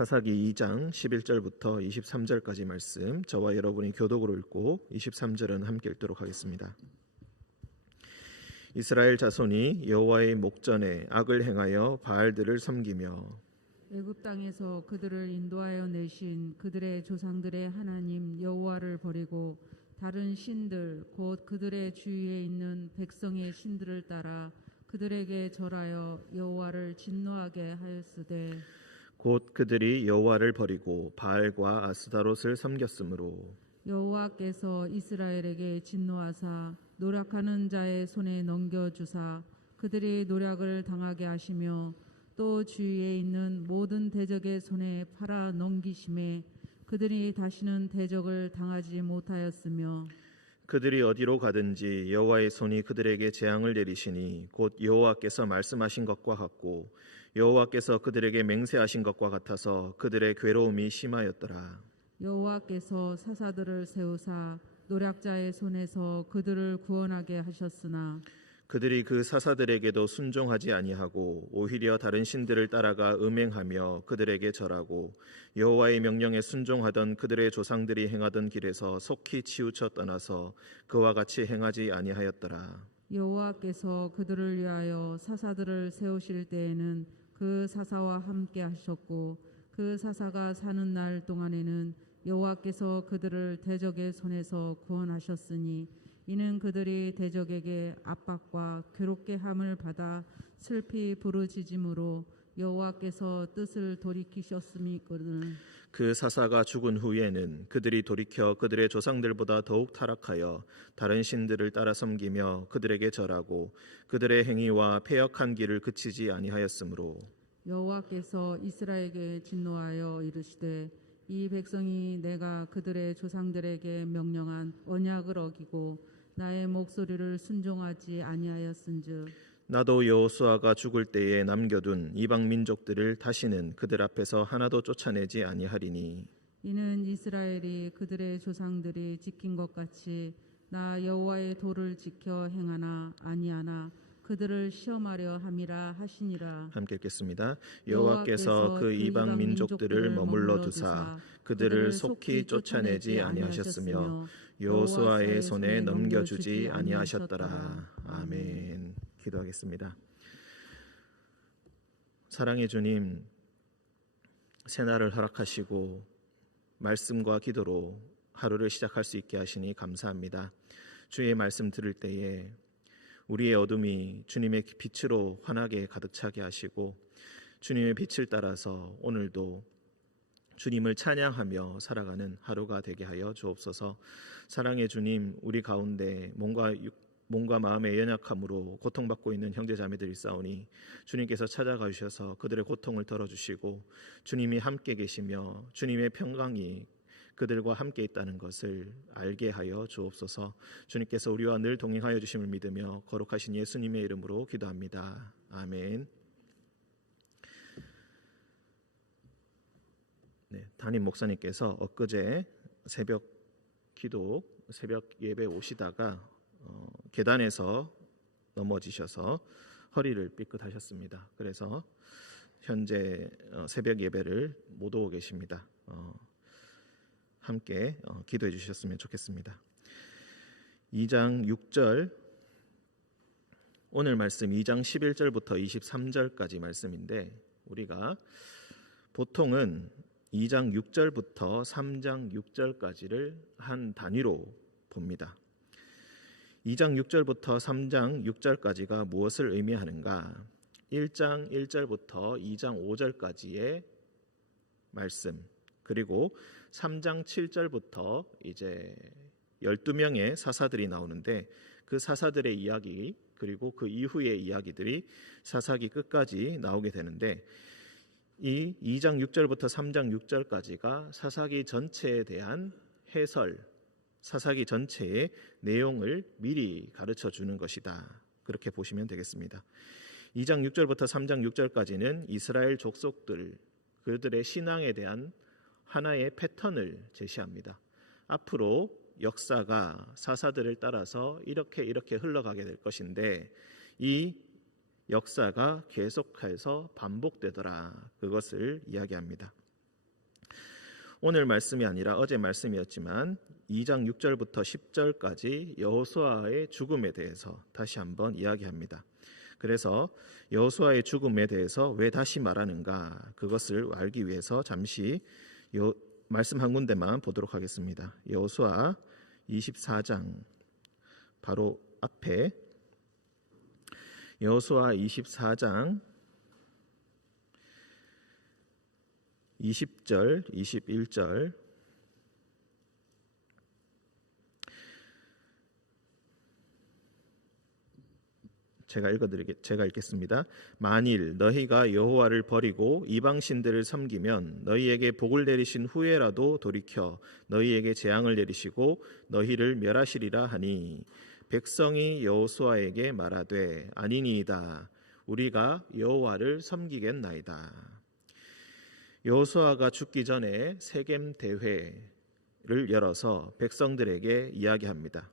사사기 2장 11절부터 23절까지 말씀, 저와 여러분이 교독으로 읽고 23절은 함께 읽도록 하겠습니다. 이스라엘 자손이 여호와의 목전에 악을 행하여 바알들을 섬기며 애굽 땅에서 그들을 인도하여 내신 그들의 조상들의 하나님 여호와를 버리고 다른 신들 곧 그들의 주위에 있는 백성의 신들을 따라 그들에게 절하여 여호와를 진노하게 하였으되 곧 그들이 여호와를 버리고 바알과 아스다롯을 섬겼으므로 여호와께서 이스라엘에게 진노하사 노력하는 자의 손에 넘겨주사 그들이 노력을 당하게 하시며 또 주위에 있는 모든 대적의 손에 팔아 넘기심에 그들이 다시는 대적을 당하지 못하였으며 그들이 어디로 가든지 여호와의 손이 그들에게 재앙을 내리시니 곧 여호와께서 말씀하신 것과 같고 여호와께서 그들에게 맹세하신 것과 같아서 그들의 괴로움이 심하였더라. 여호와께서 사사들을 세우사 노략자의 손에서 그들을 구원하게 하셨으나 그들이 그 사사들에게도 순종하지 아니하고 오히려 다른 신들을 따라가 음행하며 그들에게 절하고 여호와의 명령에 순종하던 그들의 조상들이 행하던 길에서 속히 치우쳐 떠나서 그와 같이 행하지 아니하였더라. 여호와께서 그들을 위하여 사사들을 세우실 때에는 그 사사와 함께 하셨고 그 사사가 사는 날 동안에는 여호와께서 그들을 대적의 손에서 구원하셨으니 이는 그들이 대적에게 압박과 괴롭게 함을 받아 슬피 부르짖음으로 여호와께서 뜻을 돌이키셨음이거든. 그 사사가 죽은 후에는 그들이 돌이켜 그들의 조상들보다 더욱 타락하여 다른 신들을 따라 섬기며 그들에게 절하고 그들의 행위와 패역한 길을 그치지 아니하였으므로 여호와께서 이스라엘에게 진노하여 이르시되 이 백성이 내가 그들의 조상들에게 명령한 언약을 어기고 나의 목소리를 순종하지 아니하였은즉 나도 여호수아가 죽을 때에 남겨둔 이방 민족들을 다시는 그들 앞에서 하나도 쫓아내지 아니하리니 이는 이스라엘이 그들의 조상들이 지킨 것 같이 나 여호와의 도를 지켜 행하나 아니하나 그들을 시험하려 함이라 하시니라. 함께 읽겠습니다. 여호와께서 그 이방 민족들을 머물러 두사 그들을 속히 쫓아내지 아니하셨으며 여호수아의 손에 넘겨주지 아니하셨더라. 아멘. 기도하겠습니다. 사랑의 주님, 새날을 허락하시고 말씀과 기도로 하루를 시작할 수 있게 하시니 감사합니다. 주의 말씀 들을 때에 우리의 어둠이 주님의 빛으로 환하게 가득 차게 하시고 주님의 빛을 따라서 오늘도 주님을 찬양하며 살아가는 하루가 되게 하여 주옵소서. 사랑의 주님, 우리 가운데 몸과 마음의 연약함으로 고통받고 있는 형제자매들이 있사오니 주님께서 찾아가 주셔서 그들의 고통을 덜어주시고 주님이 함께 계시며 주님의 평강이 그들과 함께 있다는 것을 알게 하여 주옵소서. 주님께서 우리와 늘 동행하여 주심을 믿으며 거룩하신 예수님의 이름으로 기도합니다. 아멘. 담임 목사님께서 엊그제 새벽 예배 오시다가 계단에서 넘어지셔서 허리를 삐끗하셨습니다. 그래서 현재 새벽 예배를 못 오고 계십니다. 함께 기도해 주셨으면 좋겠습니다. 2장 6절, 오늘 말씀 2장 11절부터 23절까지 말씀인데 우리가 보통은 2장 6절부터 3장 6절까지를 한 단위로 봅니다. 2장 6절부터 3장 6절까지가 무엇을 의미하는가? 1장 1절부터 2장 5절까지의 말씀, 그리고 3장 7절부터 이제 12명의 사사들이 나오는데 그 사사들의 이야기 그리고 그 이후의 이야기들이 사사기 끝까지 나오게 되는데 이 2장 6절부터 3장 6절까지가 사사기 전체에 대한 해설, 사사기 전체의 내용을 미리 가르쳐 주는 것이다. 그렇게 보시면 되겠습니다. 2장 6절부터 3장 6절까지는 이스라엘 족속들, 그들의 신앙에 대한 하나의 패턴을 제시합니다. 앞으로 역사가 사사들을 따라서 이렇게 흘러가게 될 것인데 이 역사가 계속해서 반복되더라. 그것을 이야기합니다. 오늘 말씀이 아니라 어제 말씀이었지만 2장 6절부터 10절까지 여호수아의 죽음에 대해서 다시 한번 이야기합니다. 그래서 여호수아의 죽음에 대해서 왜 다시 말하는가, 그것을 알기 위해서 잠시 말씀 한 군데만 보도록 하겠습니다. 여호수아 24장 바로 앞에 여호수아 24장 20절, 21절 제가 읽겠습니다. 만일 너희가 여호와를 버리고 이방 신들을 섬기면 너희에게 복을 내리신 후에라도 돌이켜 너희에게 재앙을 내리시고 너희를 멸하시리라 하니 백성이 여호수아에게 말하되 아니니이다. 우리가 여호와를 섬기겠나이다. 여호수아가 죽기 전에 세겜 대회를 열어서 백성들에게 이야기합니다.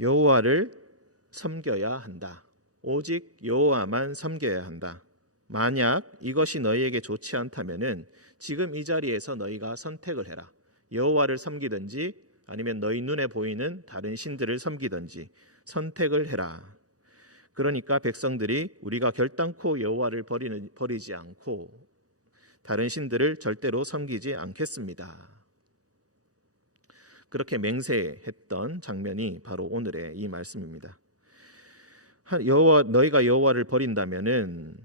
여호와를 섬겨야 한다. 오직 여호와만 섬겨야 한다. 만약 이것이 너희에게 좋지 않다면은 지금 이 자리에서 너희가 선택을 해라. 여호와를 섬기든지 아니면 너희 눈에 보이는 다른 신들을 섬기든지 선택을 해라. 그러니까 백성들이 우리가 결단코 여호와를 버리지 않고 다른 신들을 절대로 섬기지 않겠습니다. 그렇게 맹세했던 장면이 바로 오늘의 이 말씀입니다. 너희가 여호와를 버린다면은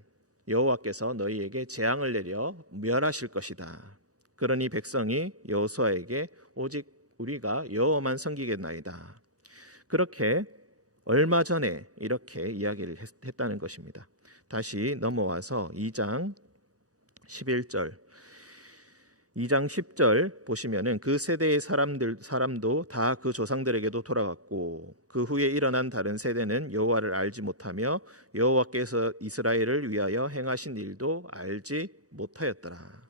여호와께서 너희에게 재앙을 내려 멸하실 것이다. 그러니 백성이 여호수아에게 오직 우리가 여호와만 섬기겠나이다. 그렇게 얼마 전에 이렇게 이야기를 했다는 것입니다. 다시 넘어와서 2장 11절 2장 10절 보시면은 그 세대의 사람도 다 그 조상들에게도 돌아갔고 그 후에 일어난 다른 세대는 여호와를 알지 못하며 여호와께서 이스라엘을 위하여 행하신 일도 알지 못하였더라.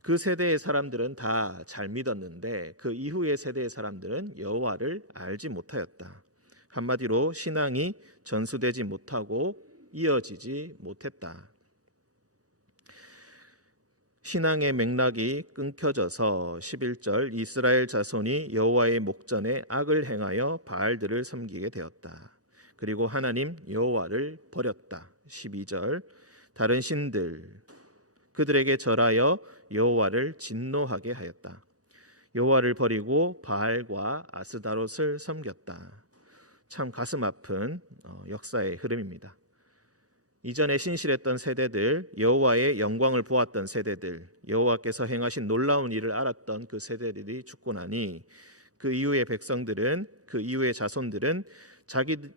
그 세대의 사람들은 다 잘 믿었는데 그 이후의 세대의 사람들은 여호와를 알지 못하였다. 한마디로 신앙이 전수되지 못하고 이어지지 못했다. 신앙의 맥락이 끊겨져서 11절 이스라엘 자손이 여호와의 목전에 악을 행하여 바알들을 섬기게 되었다. 그리고 하나님 여호와를 버렸다. 12절 다른 신들 그들에게 절하여 여호와를 진노하게 하였다. 여호와를 버리고 바알과 아스다롯을 섬겼다. 참 가슴 아픈 역사의 흐름입니다. 이전에 신실했던 세대들, 여호와의 영광을 보았던 세대들, 여호와께서 행하신 놀라운 일을 알았던 그 세대들이 죽고 나니 그 이후의 백성들은, 그 이후의 자손들은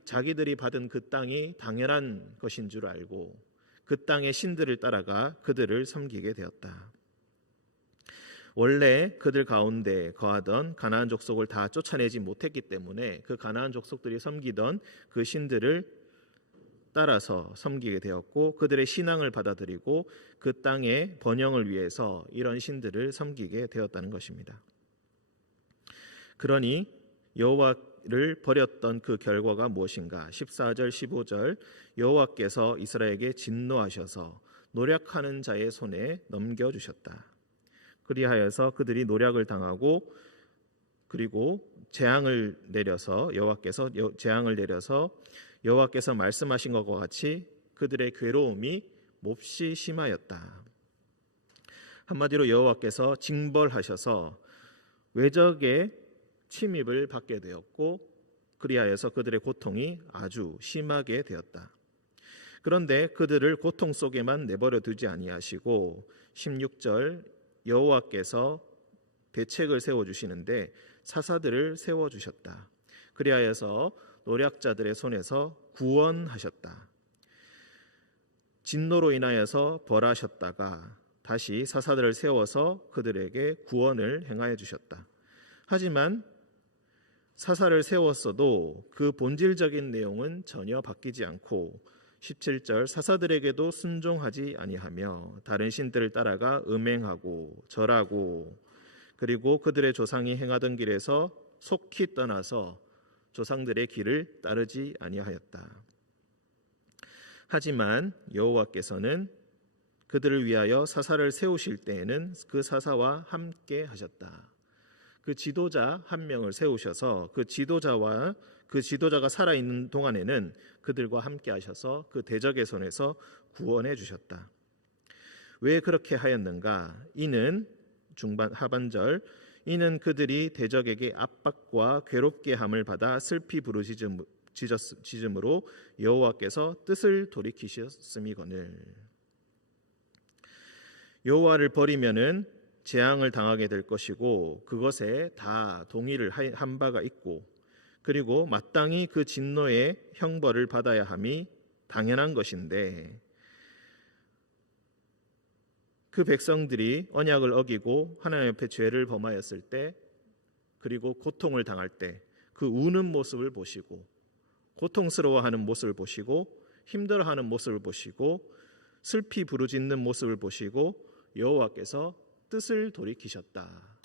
자기들이 받은 그 땅이 당연한 것인 줄 알고 그 땅의 신들을 따라가 그들을 섬기게 되었다. 원래 그들 가운데 거하던 가나안 족속을 다 쫓아내지 못했기 때문에 그 가나안 족속들이 섬기던 그 신들을 따라서 섬기게 되었고 그들의 신앙을 받아들이고 그 땅의 번영을 위해서 이런 신들을 섬기게 되었다는 것입니다. 그러니 여호와를 버렸던 그 결과가 무엇인가? 14절 15절 여호와께서 이스라엘에게 진노하셔서 노략하는 자의 손에 넘겨주셨다. 그리하여서 그들이 노략을 당하고 그리고 재앙을 내려서 여호와께서 말씀하신 것과 같이 그들의 괴로움이 몹시 심하였다. 한마디로 여호와께서 징벌하셔서 외적의 침입을 받게 되었고 그리하여서 그들의 고통이 아주 심하게 되었다. 그런데 그들을 고통 속에만 내버려 두지 아니하시고 16절 여호와께서 대책을 세워주시는데 사사들을 세워주셨다. 그리하여서 노략자들의 손에서 구원하셨다. 진노로 인하여서 벌하셨다가 다시 사사들을 세워서 그들에게 구원을 행하여 주셨다. 하지만 사사를 세웠어도 그 본질적인 내용은 전혀 바뀌지 않고 17절 사사들에게도 순종하지 아니하며 다른 신들을 따라가 음행하고 절하고 그리고 그들의 조상이 행하던 길에서 속히 떠나서 조상들의 길을 따르지 아니하였다. 하지만 여호와께서는 그들을 위하여 사사를 세우실 때에는 그 사사와 함께 하셨다. 그 지도자 한 명을 세우셔서 그 지도자가 살아 있는 동안에는 그들과 함께 하셔서 그 대적의 손에서 구원해 주셨다. 왜 그렇게 하였는가? 이는 하반절 이는 그들이 대적에게 압박과 괴롭게 함을 받아 슬피 부르짖음으로 여호와께서 뜻을 돌이키셨음이거늘. 여호와를 버리면은 재앙을 당하게 될 것이고 그것에 다 동의를 한 바가 있고 그리고 마땅히 그 진노의 형벌을 받아야 함이 당연한 것인데 그 백성들이 언약을 어기고 하나님 앞에 죄를 범하였을 때 그리고 고통을 당할 때 그 우는 모습을 보시고 고통스러워하는 모습을 보시고 힘들어하는 모습을 보시고 슬피 부르짖는 모습을 보시고 여호와께서 뜻을 돌이키셨다.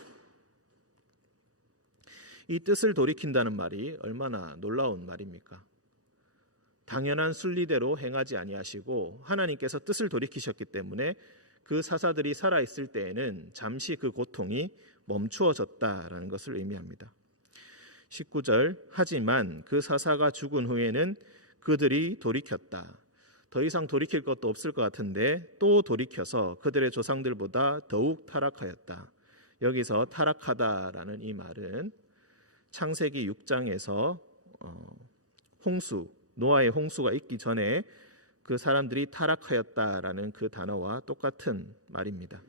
이 뜻을 돌이킨다는 말이 얼마나 놀라운 말입니까? 당연한 순리대로 행하지 아니하시고 하나님께서 뜻을 돌이키셨기 때문에 그 사사들이 살아있을 때에는 잠시 그 고통이 멈추어졌다라는 것을 의미합니다. 19절 하지만 그 사사가 죽은 후에는 그들이 돌이켰다. 더 이상 돌이킬 것도 없을 것 같은데 또 돌이켜서 그들의 조상들보다 더욱 타락하였다. 여기서 타락하다라는 이 말은 창세기 6장에서 노아의 홍수가 있기 전에 그 사람들이 타락하였다라는 그 단어와 똑같은 말입니다.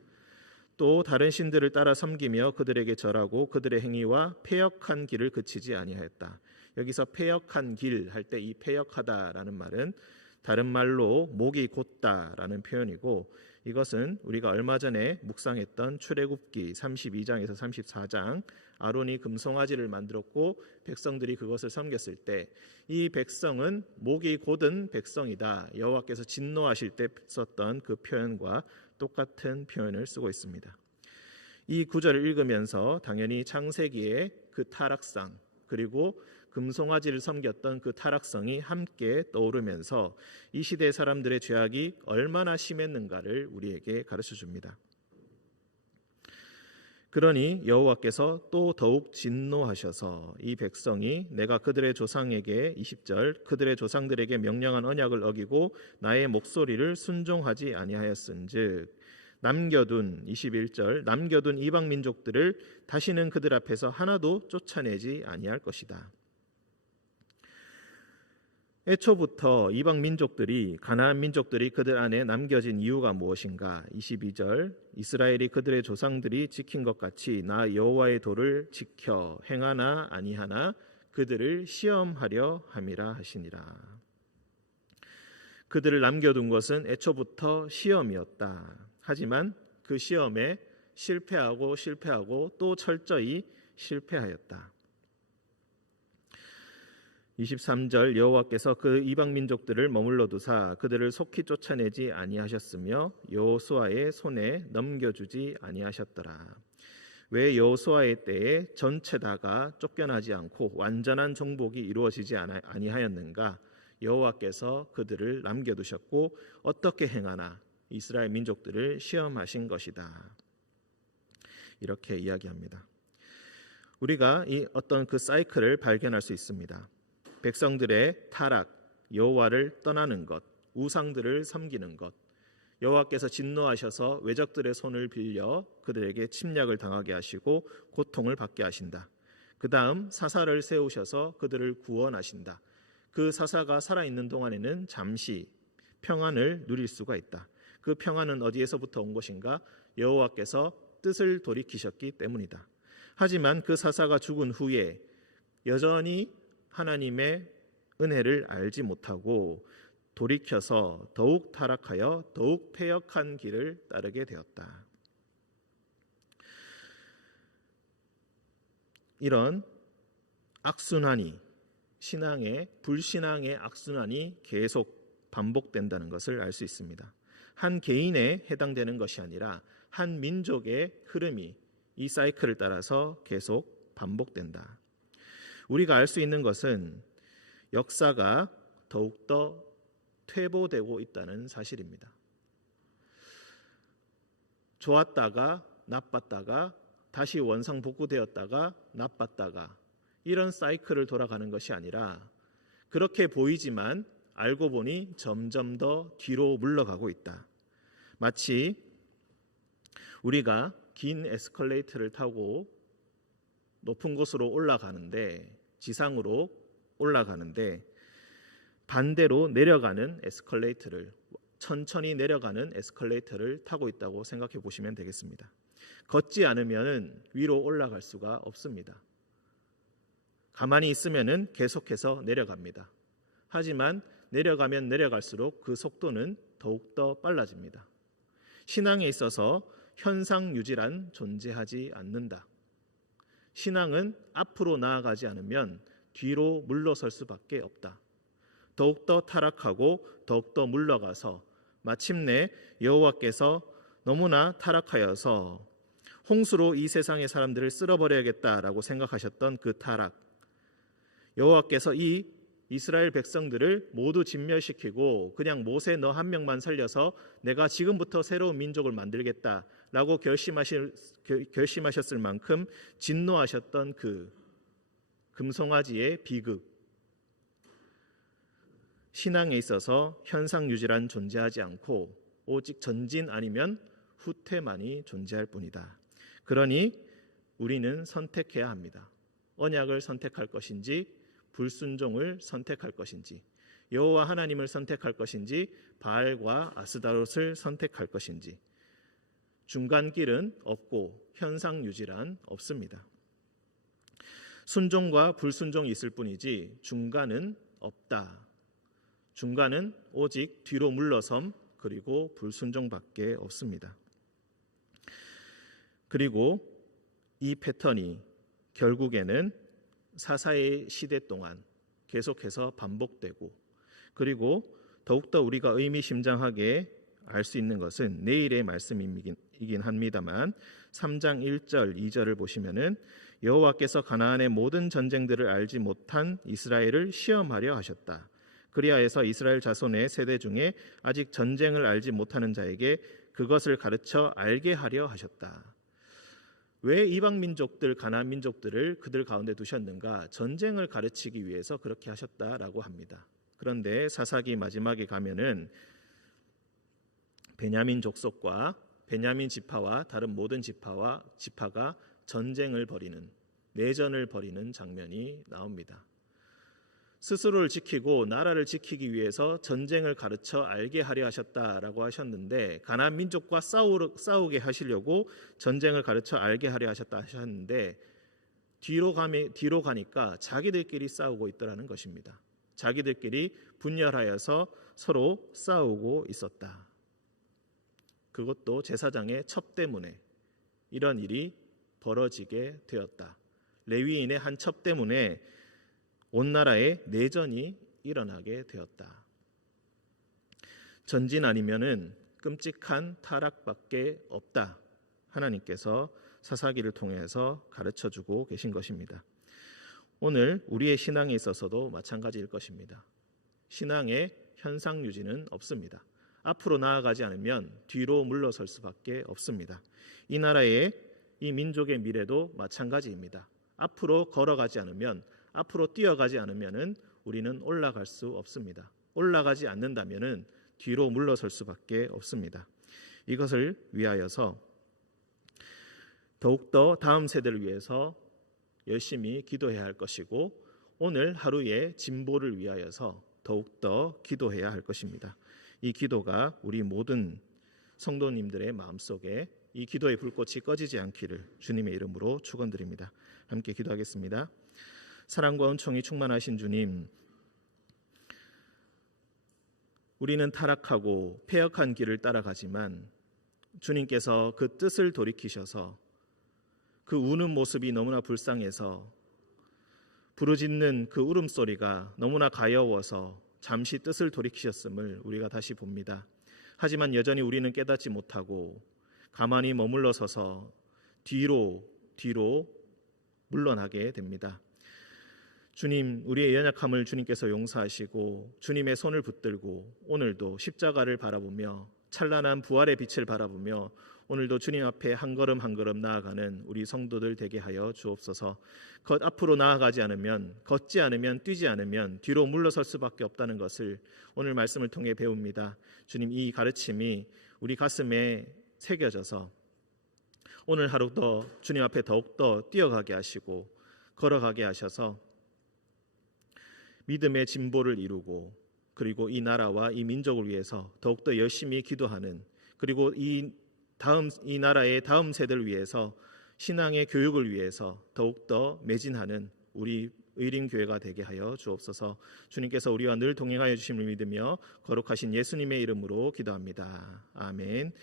또 다른 신들을 따라 섬기며 그들에게 절하고 그들의 행위와 패역한 길을 그치지 아니하였다. 여기서 패역한 길 할 때 이 패역하다라는 말은 다른 말로 목이 곧다라는 표현이고 이것은 우리가 얼마 전에 묵상했던 출애굽기 32장에서 34장 아론이 금송아지를 만들었고 백성들이 그것을 섬겼을 때 이 백성은 목이 곧은 백성이다. 여호와께서 진노하실 때 썼던 그 표현과 똑같은 표현을 쓰고 있습니다. 이 구절을 읽으면서 당연히 창세기의 그 타락상 그리고 금송아지를 섬겼던 그 타락성이 함께 떠오르면서 이 시대 사람들의 죄악이 얼마나 심했는가를 우리에게 가르쳐 줍니다. 그러니 여호와께서 또 더욱 진노하셔서 이 백성이 내가 그들의 조상에게 20절 그들의 조상들에게 명령한 언약을 어기고 나의 목소리를 순종하지 아니하였은즉 남겨둔 21절 남겨둔 이방 민족들을 다시는 그들 앞에서 하나도 쫓아내지 아니할 것이다. 애초부터 이방 민족들이 가나안 민족들이 그들 안에 남겨진 이유가 무엇인가? 22절 이스라엘이 그들의 조상들이 지킨 것 같이 나 여호와의 도를 지켜 행하나 아니하나 그들을 시험하려 함이라 하시니라. 그들을 남겨둔 것은 애초부터 시험이었다. 하지만 그 시험에 실패하고 또 철저히 실패하였다. 23절 여호와께서 그 이방 민족들을 머물러 두사 그들을 속히 쫓아내지 아니하셨으며 여호수아의 손에 넘겨주지 아니하셨더라. 왜 여호수아의 때에 전체 다가 쫓겨나지 않고 완전한 정복이 이루어지지 아니하였는가? 여호와께서 그들을 남겨두셨고 어떻게 행하나 이스라엘 민족들을 시험하신 것이다. 이렇게 이야기합니다. 우리가 이 어떤 그 사이클을 발견할 수 있습니다. 백성들의 타락, 여호와를 떠나는 것, 우상들을 섬기는 것, 여호와께서 진노하셔서 외적들의 손을 빌려 그들에게 침략을 당하게 하시고 고통을 받게 하신다. 그 다음 사사를 세우셔서 그들을 구원하신다. 그 사사가 살아있는 동안에는 잠시 평안을 누릴 수가 있다. 그 평안은 어디에서부터 온 것인가? 여호와께서 뜻을 돌이키셨기 때문이다. 하지만 그 사사가 죽은 후에 여전히 하나님의 은혜를 알지 못하고 돌이켜서 더욱 타락하여 더욱 패역한 길을 따르게 되었다. 이런 악순환이 불신앙의 악순환이 계속 반복된다는 것을 알 수 있습니다. 한 개인에 해당되는 것이 아니라 한 민족의 흐름이 이 사이클을 따라서 계속 반복된다. 우리가 알 수 있는 것은 역사가 더욱더 퇴보되고 있다는 사실입니다. 좋았다가 나빴다가 다시 원상복구되었다가 나빴다가 이런 사이클을 돌아가는 것이 아니라 그렇게 보이지만 알고 보니 점점 더 뒤로 물러가고 있다. 마치 우리가 긴 에스컬레이터를 타고 높은 곳으로 올라가는데, 지상으로 올라가는데 반대로 내려가는 에스컬레이터를, 천천히 내려가는 에스컬레이터를 타고 있다고 생각해 보시면 되겠습니다. 걷지 않으면 위로 올라갈 수가 없습니다. 가만히 있으면 계속해서 내려갑니다. 하지만 내려가면 내려갈수록 그 속도는 더욱더 빨라집니다. 신앙에 있어서 현상유지란 존재하지 않는다. 신앙은 앞으로 나아가지 않으면 뒤로 물러설 수밖에 없다. 더욱더 타락하고 더욱더 물러가서 마침내 여호와께서 너무나 타락하여서 홍수로 이 세상의 사람들을 쓸어버려야겠다라고 생각하셨던 그 타락, 여호와께서 이 이스라엘 백성들을 모두 진멸시키고 그냥 모세 너 한 명만 살려서 내가 지금부터 새로운 민족을 만들겠다라고 결심하셨을 만큼 진노하셨던 그 금송아지의 비극, 신앙에 있어서 현상유지란 존재하지 않고 오직 전진 아니면 후퇴만이 존재할 뿐이다. 그러니 우리는 선택해야 합니다. 언약을 선택할 것인지 불순종을 선택할 것인지, 여호와 하나님을 선택할 것인지 바알과 아스다롯을 선택할 것인지. 중간 길은 없고 현상유지란 없습니다. 순종과 불순종이 있을 뿐이지 중간은 없다. 중간은 오직 뒤로 물러섬 그리고 불순종밖에 없습니다. 그리고 이 패턴이 결국에는 사사의 시대 동안 계속해서 반복되고, 그리고 더욱더 우리가 의미심장하게 알 수 있는 것은 내일의 말씀이긴 합니다만 3장 1절 2절을 보시면은 여호와께서 가나안의 모든 전쟁들을 알지 못한 이스라엘을 시험하려 하셨다. 그리하여서 이스라엘 자손의 세대 중에 아직 전쟁을 알지 못하는 자에게 그것을 가르쳐 알게 하려 하셨다. 왜 이방 민족들, 가나안 민족들을 그들 가운데 두셨는가? 전쟁을 가르치기 위해서 그렇게 하셨다라고 합니다. 그런데 사사기 마지막에 가면은 베냐민 족속과 베냐민 지파와 다른 모든 지파가 전쟁을 벌이는, 내전을 벌이는 장면이 나옵니다. 스스로를 지키고 나라를 지키기 위해서 전쟁을 가르쳐 알게 하려 하셨다라고 하셨는데, 가나안 민족과 싸우게 하시려고 전쟁을 가르쳐 알게 하려 하셨는데 뒤로 가니까 자기들끼리 싸우고 있더라는 것입니다. 자기들끼리 분열하여서 서로 싸우고 있었다. 그것도 제사장의 첩 때문에 이런 일이 벌어지게 되었다. 레위인의 한 첩 때문에 온 나라에 내전이 일어나게 되었다. 전진 아니면은 끔찍한 타락밖에 없다. 하나님께서 사사기를 통해서 가르쳐주고 계신 것입니다. 오늘 우리의 신앙에 있어서도 마찬가지일 것입니다. 신앙의 현상유지는 없습니다. 앞으로 나아가지 않으면 뒤로 물러설 수밖에 없습니다. 이 나라의, 이 민족의 미래도 마찬가지입니다. 앞으로 걸어가지 않으면, 앞으로 뛰어가지 않으면 우리는 올라갈 수 없습니다. 올라가지 않는다면 뒤로 물러설 수밖에 없습니다. 이것을 위하여서 더욱더 다음 세대를 위해서 열심히 기도해야 할 것이고, 오늘 하루의 진보를 위하여서 더욱더 기도해야 할 것입니다. 이 기도가 우리 모든 성도님들의 마음속에 이 기도의 불꽃이 꺼지지 않기를 주님의 이름으로 축원드립니다. 함께 기도하겠습니다. 사랑과 은총이 충만하신 주님, 우리는 타락하고 패역한 길을 따라가지만 주님께서 그 뜻을 돌이키셔서 그 우는 모습이 너무나 불쌍해서, 부르짖는 그 울음소리가 너무나 가여워서 잠시 뜻을 돌이키셨음을 우리가 다시 봅니다. 하지만 여전히 우리는 깨닫지 못하고 가만히 머물러 서서 뒤로 물러나게 됩니다. 주님, 우리의 연약함을 주님께서 용서하시고 주님의 손을 붙들고 오늘도 십자가를 바라보며 찬란한 부활의 빛을 바라보며 오늘도 주님 앞에 한 걸음 한 걸음 나아가는 우리 성도들 되게 하여 주옵소서. 앞으로 나아가지 않으면, 걷지 않으면, 뛰지 않으면 뒤로 물러설 수밖에 없다는 것을 오늘 말씀을 통해 배웁니다. 주님, 이 가르침이 우리 가슴에 새겨져서 오늘 하루도 주님 앞에 더욱더 뛰어가게 하시고 걸어가게 하셔서 믿음의 진보를 이루고, 그리고 이 나라와 이 민족을 위해서 더욱더 열심히 기도하는, 그리고 이 나라의 다음 세대를 위해서 신앙의 교육을 위해서 더욱더 매진하는 우리 의림교회가 되게 하여 주옵소서. 주님께서 우리와 늘 동행하여 주심을 믿으며 거룩하신 예수님의 이름으로 기도합니다. 아멘.